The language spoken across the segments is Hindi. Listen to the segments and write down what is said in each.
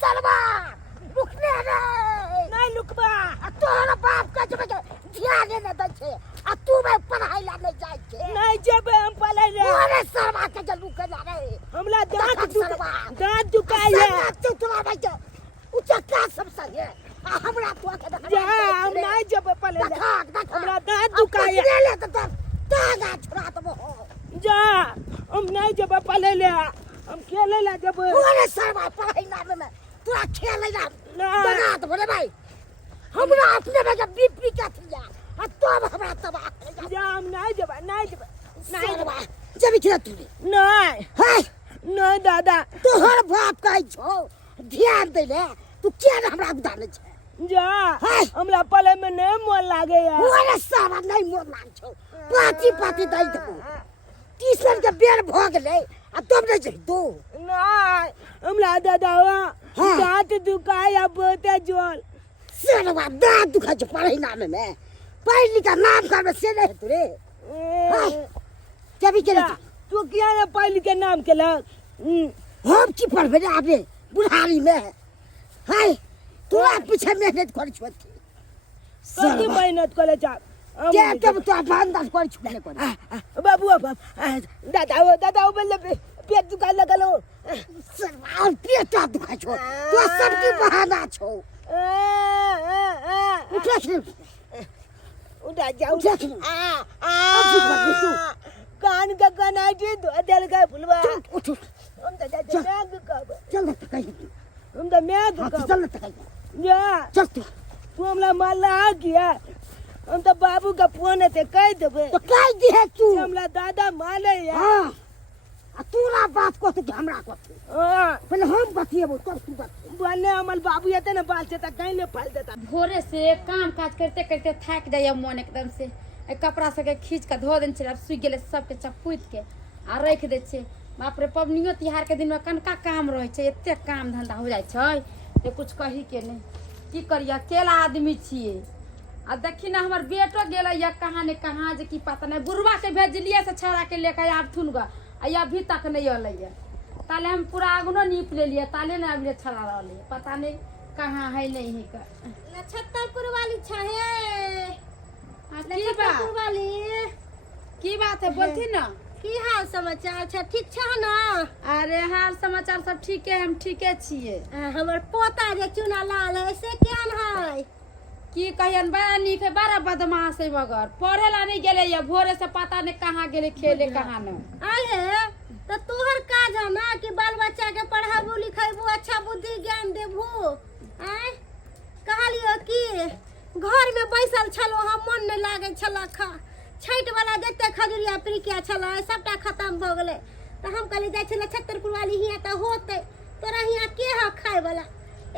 सरवा रुकने रे नहीं लुकबा तोहरा बाप का जब ध्यान न दै छे आ तू मैं पढ़ाई ला नहीं जाय छे नहीं जब हम पले रे अरे सरवा के जलू के जा रे हमला दांत दुखाई है तू तुम्हारा भाई उच्चा का सब सही है हमरा तो के जा हम नहीं जब पले रे हमरा दांत दुखाई है ले तो तागा छोड़ा तो जा हम नहीं जब पले ले हम खेले ला जब अरे सरवा पढ़ाई ना में तोरा खेले ना ना बना तो बोले भाई हमरा अपने में जब बीपी का थिया आ तब हमरा तबाह जा हम नहीं जब सरवा जब इतना तू नहीं हाय नहीं दादा तोहर बाप कहै छौ ध्यान दे ले तू क्या हमरा उदाने छे जा हमरा पले में नहीं मन लागे यार ओरे सारा नहीं मोन लाग छौ पाती दई दबो तीसर के बेर भ गेलै आ तब नहीं जई दो नहीं हमरा दादा दांत दुखाई अब बहुते जोर सरवा दांत दुखा छ पढ़ै नाम में पढ़ लिखा नाम कर से नहीं तू रे जब चले तू क्या ना पढ़ के नाम के लग हम की पढ़बे रे आबे बुढ़ारी में हाय तोरा पीछे मेहनत कर छ कति मेहनत करे जा के तब तो बंदर कर छ ने कर बाबू दादा बोले पेट दुखा लगलो सरवा पेट दुखा छो तो सब की बहाना छो उठा जा कान का कनाटी दो दिल का फुलवा उठ हम दादा मैग कब चल कहीं हम तो मैग कब चल कहीं जा चल तू हमला माला किया हम तो बाबू का फोन है कह देबे तो कह दी है तू हमला दादा माले यार हां तोरा बात को तो हमरा को हां पहले हम बतिएबो तब तू बत बोले हमर बाबू ये ना बाल से कहीं ले फल देता भोरे से काम काज करते करते थक जाइए मन एकदम से कपड़ा सबके खींच के धो देन छे सुख गेले सबके चपूत के आ रख दे छे बाप रे पबनियो तिहार के दिन में कनका काम रहे छे एते काम धंधा हो जाय छे जे कुछ कही के नहीं की करिए अकेला आदमी छिए आ देखी ना हमर बेटो गेल या कहाँ ने कहाँ जे की पता नहीं बुढ़वा के भेजलिए से छड़ा के लेके आब थुनगा आ अभी तक नहीं अलै ताले हम पूरा आगनो नीप ले लिए ताले ना अभी छड़ा रहले पता नहीं कहाँ है नहीं है का नक्षत्रपुर वाली छहे नक्षत्रपुर वाली की बात है बोलती ना की हाल समाचार छ ठीक छ ना अरे हाल समाचार सब ठीक है हम ठीके छिए हमर पोता जे चुना लाल है से केहन है की कहियन बड़ा नीक है बड़ा बदमाश है मगर पढ़े ला नहीं गेले या भोरे से पता नहीं कहाँ गेले खेले कहाँ न आले तो तोहर काज है ना कि बाल बच्चा के पढ़ाबू लिखाबू अच्छा बुद्धि ज्ञान देबू आय कहलियो कि घर में बैसल छलो हम मन नहीं लागे छला खा छठ वाला जते खजुरिया प्रिकिया छला सबटा खत्म भ गेले तो हम कहली जाय छला छतरपुर वाली हिया त होते तोरा हिया के ह खाय वाला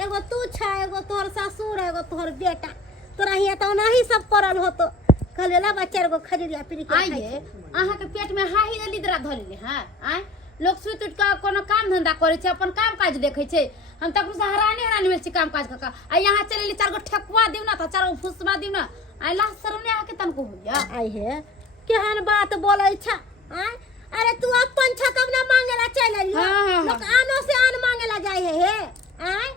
एगो तू छ एगो तोहर ससुर एगो तोहर बेटा तोरा हिया त नहीं सब पड़ल होतो कहले ला बच्चा एगो खजुरिया प्रिकिया आइए अहाँ के पेट में हाही जल्दी दरा धरले हां आय लोग सुत उठ के कोनो काम धंधा करे छे अपन काम काज देखे छे हम तक से हरानी में छी काम काज का आ यहां चलेली चार गो ठकुआ दिउ ना त चार गो फुसमा दिउ ना आई ला शर्म नहीं आके तनको होया आई है केहन बात बोलै छ आय अरे तू अपन छ तब ना मांगेला चल लियो लोग आनो से आन मांगेला जाय है आय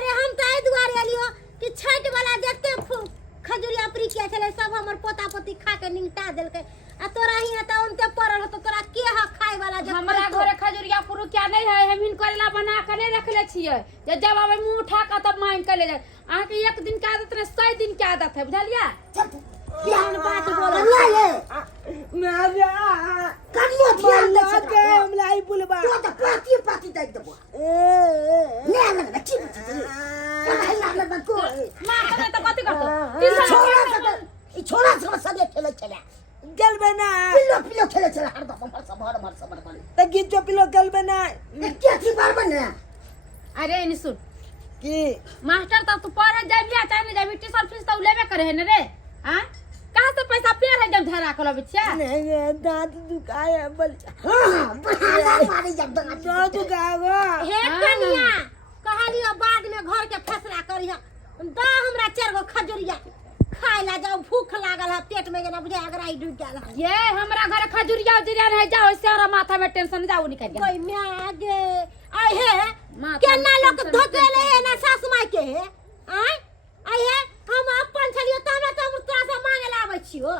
अरे हम त आई दुआरे लियो कि छठ वाला जते खजुरिया प्रिकिया चले सब हमर पोता पोती खा के निंगटा देलके आ तोरा हिया त उनते पड़ल हो तो तोरा के ह खाय वाला जब हमरा घरे खजुरिया पुरु क्या नहीं है हम इन करेला बना के नहीं रखले छिए जे जब आवे मुंह उठा के तब मांग के ले जाए आहा के एक दिन के आदत नहीं 100 दिन के आदत है बुझलिया केहन बात बोलै ला ले मैं जा कनियो ध्यान दे के हमला ही बुलबा तो पाती दई देबो ले ले की पढ़ाई ला को मां करे तो कथि करतो छोरा सब सगे खेले चला गल बना पिलो खेले चला हर दम भर सब करे त गिचो पिलो गल बना क्या थी बार बने अरे इन सुन की मास्टर त तू पढ़े जाबिया चाहे नहीं जाबी ट्यूशन फीस त लेबे करे है न रे हां कहां से पैसा पेड़ है जब धरा के लबे छिया नहीं दांत दुखाए बोल हां बहाना मारी जब दांत दुखावा हे कनिया कहलियो बाद में घर के फैसला करिया दा हमरा चार गो खजुरिया खाय ला जाओ भूख लागल है पेट में जना बुझा अगर आई डूब गेल ये हमरा घर खजुरिया उजरिया रह जाओ सारा माथा में टेंशन जाओ निकल गया कोई में आगे आई है माँ, क्या तुम ना लोग टेंशन धोके मत ले है ना सास माय के है आय आय है हम अपन छलियो त हमरा त तोरा से मांगे ला आबै छियो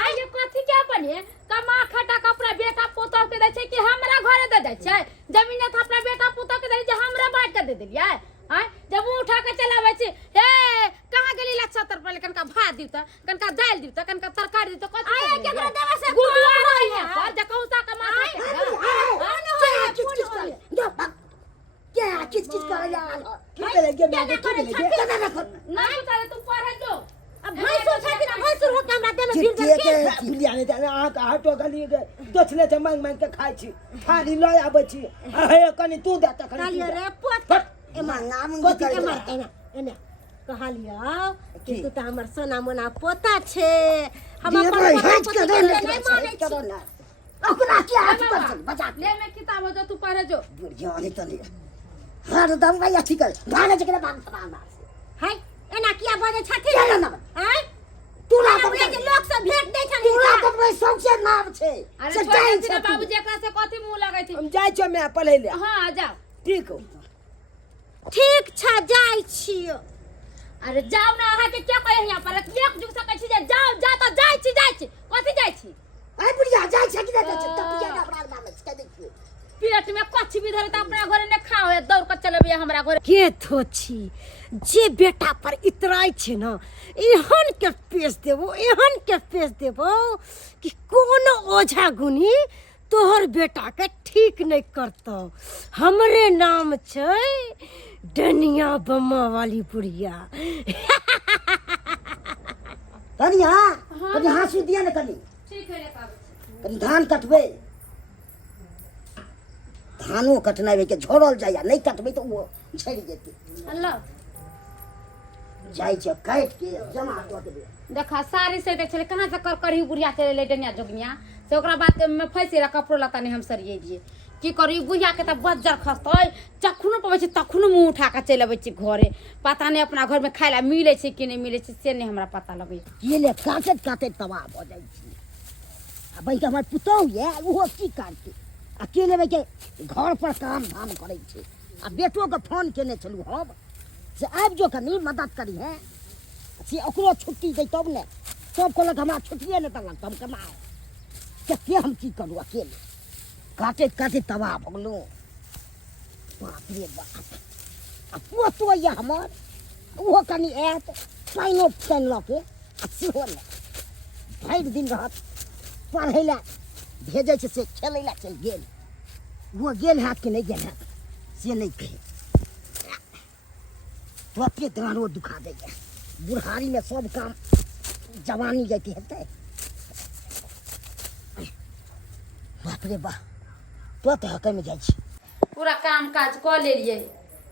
आय ये कथी के बने कमा खटा कपड़ा बेटा पोता के दै छै कि हमरा घरे दे दै छै जमीन त अपना बेटा पोता के दै छै हमरा बांट के दे देलियै आय जब उठा के चलाबै छी हे कहां गेली लच्छा तर पहले कनका भात दी त कनका दाल दी त कनका तरकारी दी त कथी आय केकरा देबे से गुदुआ रही है पर जकौ सा कमा क्या किस करे यार नहीं चले तुम पढ़े दो अब भैंसो छथि ना भैंसुर हो के हमरा देमे फिर दे बिलिया ने हाटो गली दोछले त मांग मांग के खाइ छी थाली लय आबै छी हे कनी तू दे त कहलिए रे पोत एमा नाम पोत के मार एने कहलियो कि तू त हमर सोना मोना पोता छे हम अपन पोता नहीं माने छी ना ओकरा क्या हाथ पर बचा ले मैं किताब जो तू पढ़े जो बुढ़िया ने तने हर दम भाई अच्छी कर गाने जकरा बात मार है एना किया बजे छथि क्या ना हैं तू ना हमरा बुझे के लोग सब भेट दै छन तू ना तो भाई सबसे नाम छे अरे छोड़ दे बाबूजी एकरा से कथी मुंह लगै थी हम जाय छ मैं पढ़ै ले हां जाओ ठीक हो ठीक छ जाय छियो अरे जाओ ना अहाँ के क्या कहे यहाँ पर एक जुग सकै छी जे जाओ जा तो जाय छी कथी जाय छी आई बुढ़िया जाय छ कि ना तपिया ना अपना नाम से देखिए पेट में कछ भी धरे त अपना घरे ने खाओ है दौड़ के चलबे हमरा घरे के थोछी जे बेटा पर इतराय छे ना एहन के पेश देबो कि कोनो ओझा गुनी तोहर बेटा के ठीक नहीं करतो हमरे नाम छै डनिया बम्मा वाली बुढ़िया कनिया कनी हासु दिया ना कनी ठीक है रे बाबूजी कनी धान कटबे धानो कटना के झोड़ल जाय नहीं कटबे तो वो झड़ जेते अल्लाह जाय छ काट के जमा कर देबे देखा सारी से देख चले कहां से कर करही बुढ़िया चले ले डनिया जोगनिया से ओकरा बात में फैसे रा कपड़ो लता नहीं हम सरिये दिए की करी बुढ़िया के त बज्जर खसतै चखुनो पबै छै तखुनो मुंह उठा के चल आबै छै घरे पता नहीं अपना घर में खाइला मिले छै कि नहीं मिले छै से नहीं हमरा पता लगे ये ले काटे तबाह हो जाय छी आ भाई के हमर पुतौ ये वो की काटते अकेले में के घर पर काम धाम करे छे आ बेटो के फोन केने चलू हम से आब जो कनी मदद करी है से ओकरो छुट्टी दे तब ने सब कहलक हमरा छुट्टिए ने देलक हम कमाए के हम की करू अकेले काटे तबाह भ गेलू बाप रे बाप आ पोतो ये हमर वो कनी एत पाइनो पेन लके आ सेहो ने भरि दिन रहत पढ़ै ला भेजै छै से खेलै ला चल गेल वो गेल हाथ के नहीं गेल हाथ से नहीं कहे तो अपने दानो दुखा देगा बुढ़ारी में सब काम जवानी जाती है बाप रे बाप तो हक में जाय छी पूरा काम काज क लेलिए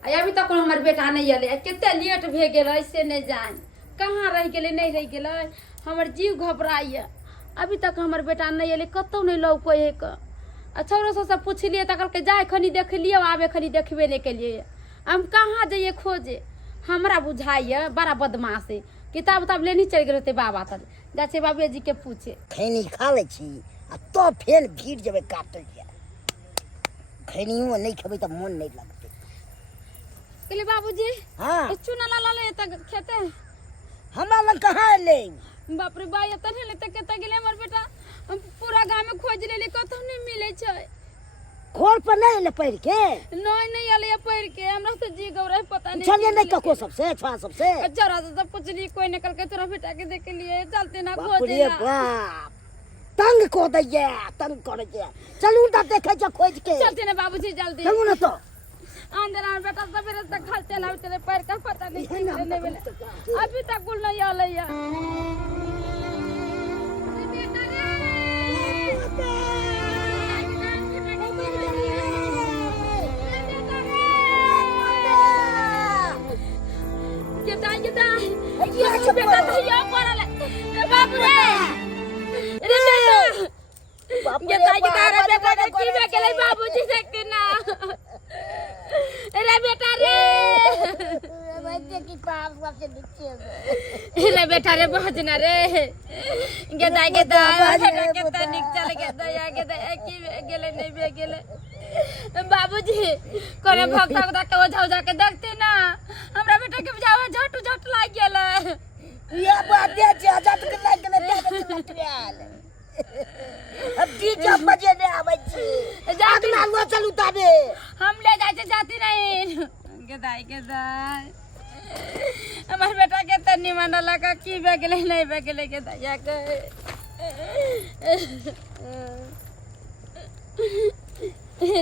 आ अभी तक हमर बेटा नहीं अले केते लेट भे गेल ऐसे नहीं जान कहां रह गेले नहीं रह गेले हमर जीव घबराइए अभी तक हमर बेटा नहीं अले कतौ नहीं लौको है क छौरा से पूछलिए त कहलके जाय खनी देख लियो आबे खनी देखबे नहीं के लिए हम कहां जाइए खोजे हमरा बुझाइए बड़ा बदमाश है किताब उताब लेनी चल गेल होते बाबा तर जाछे बाबूजी के पूछे खैनी खा ले छी आ तो फेर भीड़ जबे काटल जा खैनियो नहीं खेबै त मन नहीं लगते कहले बाबूजी हां चूना ला ले त खेते हमरा लग कहां ले बाप रे बा एतने ले त केता गेले हमर बेटा हम पूरा गांव में खोज लेली कतौ नहीं मिले छै घर पर नहीं ले पैर के नहीं आले पैर के हमरा से जी गौरा पता नहीं चलिए नहीं कको सबसे छुआ सबसे जरा से पूछली कोई निकल के तोरा बेटा के देख लिए चलते ना बाप खोजे रे ना बाप तंग को दैया तंग कर दे चलू त देखे छ खोज के चलते ना बाबूजी जल्दी चलू ना तो अंदर आ बेटा सवेरे से खा चला चले पैर का पता नहीं नहीं मिले अभी तक कुल नहीं आले या बेटा तो यो पड़ल बाबू रे बेटा रे बेटा की बे गेलै बाबूजी से के ना रे बेटा रे बच्चे की पाप सबसे नीचे रे बेटा रे भजना रे गेदा केता निक चल गेदा या गेदा की गेले नहीं बे गेले बाबूजी कोने भक्ता को के ओझा ओझा के देखते ना हमरा बेटा के बुझावा झट झट लाग गेल ये बात दे जे आजाद के लाग गेल लटरियाल अब दी जब बजे ने आबै छी जात ना लो चलू ताबे हम ले जाय छै जाती नहीं के दाई हमार बेटा के तन्नी माना लगा की बे गेले नहीं बे गेले के दाया के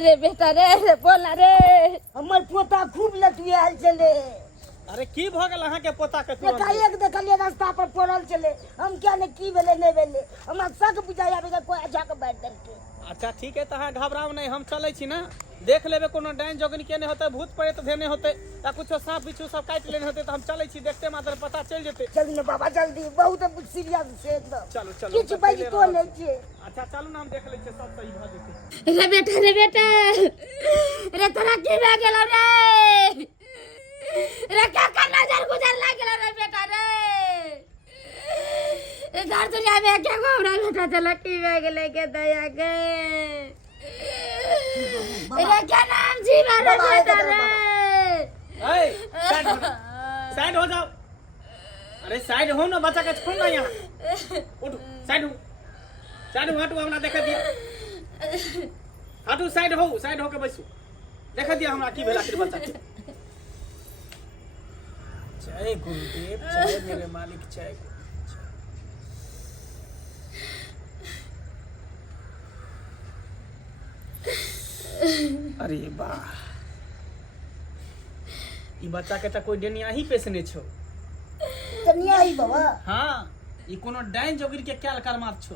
रे बेटा रे बोला रे हमर पोता खूब लटुआल चले अरे की भ गेल अहाँ के पोता के बेटा एक देखलिए रास्ता पर पड़ल चले हम क्या ने की भेले नहीं भेले हमरा सक बुझाया बेटा कोई आजा के बैठ देलके अच्छा ठीक है, तो अहाँ घबराओ नहीं, हम चले छी ना, देख लेबे कोनो डाइन जोगिन केने होते, भूत प्रेत धेने होते, या कुछो सांप बिच्छू सब काट लेने होते, तो हम चले छी, देखते मात्र पता चल जेते। चल ना बाबा जल्दी, बहुत सीरियस से एकदम। चलो चलो किछ बाजी तो ले छे। अच्छा चलू ना, हम देख ले छे, सब सही भ जेते। रे बेटा रे तोरा की भे गेल रे क्या कर नजर गुजर लाग गेल रे बेटा रे घर दुनिया में क्या घोड़ा बेटा चला की भे गेल के दया के रे क्या नाम जी रे बेटा रे ए साइड हो जाओ, अरे साइड हो ना, बच्चा के छोड़ ना यहाँ, उठ साइड हो हटू, हमरा देख दिया, हटू साइड हो के बैसू, देख दिया हमरा की भेला तेरे बच्चा के। जय गुरुदेव, जय मेरे मालिक, जय अरे वाह, ई बच्चा के त कोई डेनिया ही पेसने छो, तनिया ही बाबा। हां ई कोनो डाइन जोगिर के क्या करमात छो,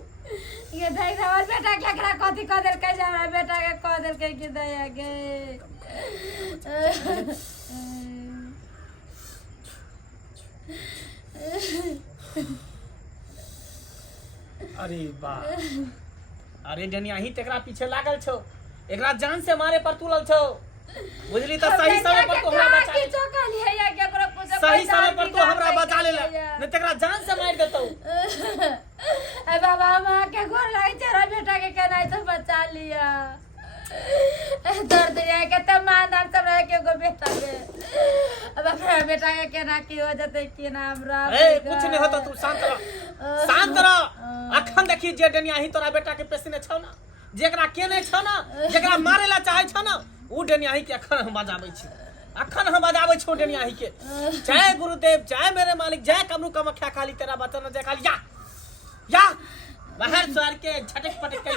ये देख हमर बेटा केकरा कथि क देल के हमरा बेटा के क देल के की दया गे। अरे वाह, अरे डेनिया ही तेकरा पीछे लागल छो, एकरा जान से मारे पर तुलल छो, बुझली त सही समय पर तो हमरा बचा ले, सही समय पर तो हमरा बचा ले, न तेकरा जान से मार देतौ। ए बाबा मां के गोर लाग तेरा बेटा के केनाई तो बचा लिया, दर्द है के त मां सब रह के गो बेटा के, अब अपना बेटा के केना की हो जते की नाम रा ए कुछ नहीं होता, तू शांत रह, अखन देखी जे डेनिया ही तोरा बेटा के पेसने छौ ना, जेकरा केने छौ ना, जेकरा मारे ला चाहे छौ ना, उ डेनिया ही के अखन हम बजाबै छी, अखन हम बजाबै छौ डेनिया ही के। जय गुरुदेव, जय मेरे मालिक, जय कमरू कमख्या काली, तेरा बचन जय काली, या बाहर स्वर के झटक पटक के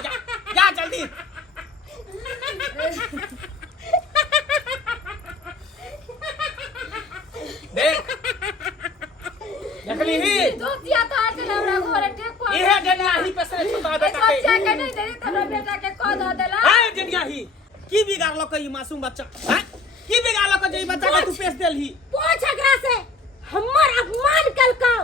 जा जल्दी। देख देखली ही दोतिया तो आज हमरा घरे ठेको इहे डेनिया ही पेसने छौ तोरा बेटा के, बच्चा के नहीं देली तोरा बेटा के क द देला। हां डेनिया ही की बिगाड़लो के ई मासूम बच्चा, हां की बिगाड़लो के जे ई बच्चा के तू पेस देलही, पूछ एकरा से, हमर अपमान कलकौ,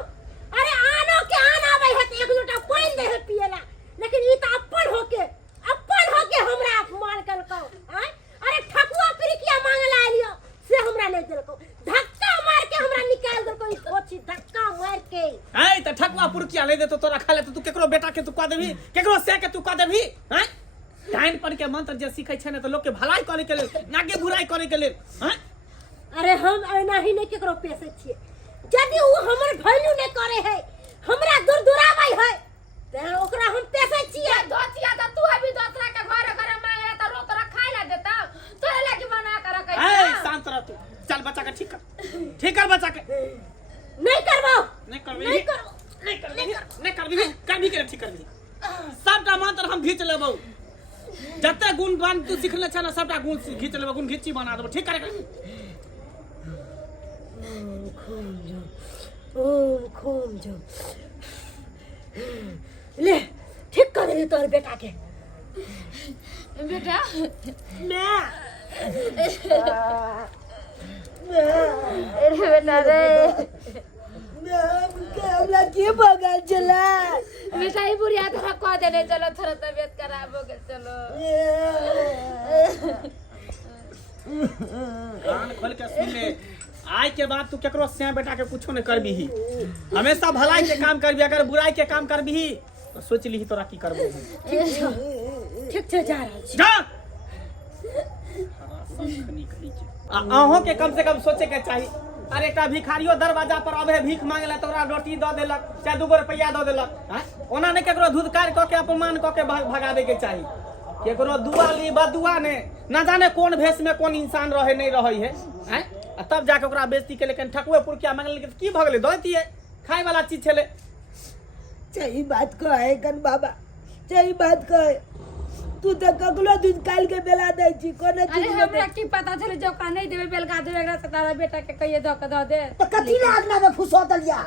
अरे आनो के आन आबै है त एक लोटा पानी दे है पियला, लेकिन ई त अपन होके हमरा अपमान कलकौ। अरे ठकुआ प्रिकिया मांगला आलियो से हमरा नहीं देलकौ, धक्का मार के हमरा निकाल देलकौ, ई कोची धक्का मार के। ए त ठकुआ पुरकिया ले दे तो तोरा खा ले, तो तू केकरो बेटा के तू क देबी, केकरो से के तू क देबी, हैं डाइन पर के मंत्र जे सीखै छै ने त लोग के भलाई करे के लेल, ना के बुराई करे के लेल, हैं। अरे हम एना ही नहीं केकरो पेसे छिए, यदि उ हमर वैल्यू नहीं करे है, हमरा दुरदुराबै है, त ओकरा हम पेसे छिए। दोतिया त तू अभी दूसरा के घर मांगला त रो तोरा खाए ला देता, तोरे लगी बना कर रखै ए शांत रह तू, चल बच्चा के ठीक कर बच्चा के, नहीं करबो, नहीं करबी, नहीं करबो, नहीं करबी के ठीक करबी, सबटा मंत्र हम घीच लेबौ, जते गुण गान तू सीखले छ ना सबटा गुण घीच लेबौ, गुण घीची बना देबौ, ठीक करे। घूम जो ले ठीक कर दे तोर बेटा के। बेटा मैं अरे बेटा रे हमरा के बगल चला बेटा ही बुढ़िया थोड़ा कह देने चलो, थोड़ा तबीयत खराब हो गई, चलो कान खोल के सुन ले, आज के बाद तू केकरो से बेटा के कुछो नहीं करबी ही, हमेशा भलाई के काम करबी, अगर बुराई के काम करबी ही तो सोच ली तोरा की करबो। ठीक छै जा रहल छी। जा अहों के कम से कम सोचे के चाहिए। अरे एक भिखारियो दरवाजा पर अबे भीख मांगेला तो ओकरा रोटी दऽ देलक चाहे 2 रुपया दऽ देलक। ओना नहीं केकरो धुधकार कऽ के अपमान कऽ के भगावे के चाहिए। केकरो दुआ ली बदुआ ने ना जाने कौन भेष में कौन इंसान रहे नहीं रहे है तब जाके ओकरा बेइज्जती के। लेकिन ठकुए पुरकिया मांगल की भ गेलै दैतिए खाए वाला चीज छले। सही बात कहे कन बाबा, सही बात कहे। तू तो ककलो दूध काल के बेला दै छी कोने अरे चीज हमरा की पता चले जो का नहीं देबे बेलगा देबे एकरा से तारा बेटा के कहिए द के द दे। तो कथी ले आगना में फुसो दलिया।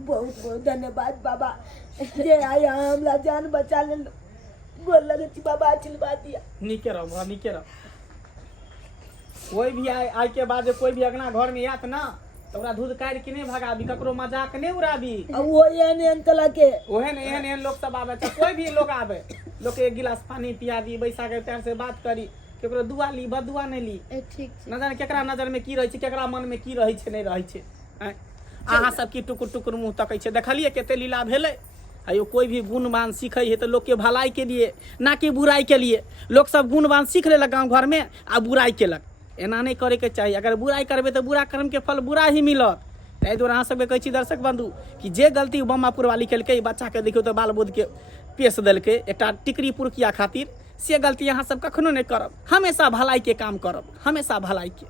बहुत बहुत धन्यवाद बाबा जे आया हमरा जान बचा ले। बोल लगे छी बाबा आशीर्वाद दिया। निके रहो निके रहो। कोई भी आए के बाद कोई भी अगना घर में आत ना तो ओकरा दूध काट के नहीं भगाबी, ककरो मजाक नहीं उड़ाबी। वो एहन तला के एहन लोग सब आवे कोई भी लोग आवे लोग के 1 गिलास पानी पिया दी, बैसा के प्यार से बात करी। केकरो दुआ ली बदुआ नहीं ली। ठीक न जाने केकरा नजर में की रहे छै, केकरा मन में की रहे छै नहीं रहे छै। अहाँ सब की टुकुर टुकुर मुंह तकै छै। देखलिए केते लीला भेलै। आयो कोई भी गुणवान सीखे है तो लोग के भलाई के लिए ना कि बुराई के लिए। लोग सब गुणवान सीख लेलक गाँव घर में आ बुराई केलक। एना नहीं करे के चाहिए। अगर बुराई करबे तो बुरा कर्म के फल बुरा ही मिलत। ताहि दुआरे अहाँ सबके कहै छी दर्शक बंधु कि जे गलती बम्मापुर वाली केलकै बच्चा के देखियो तो बाल बोध के पेश देलकै एकटा टिकरी पुरकिया खातिर, से गलती अहाँ सब कखनो नहीं करब। हमेशा भलाई के काम करब, हमेशा भलाई के।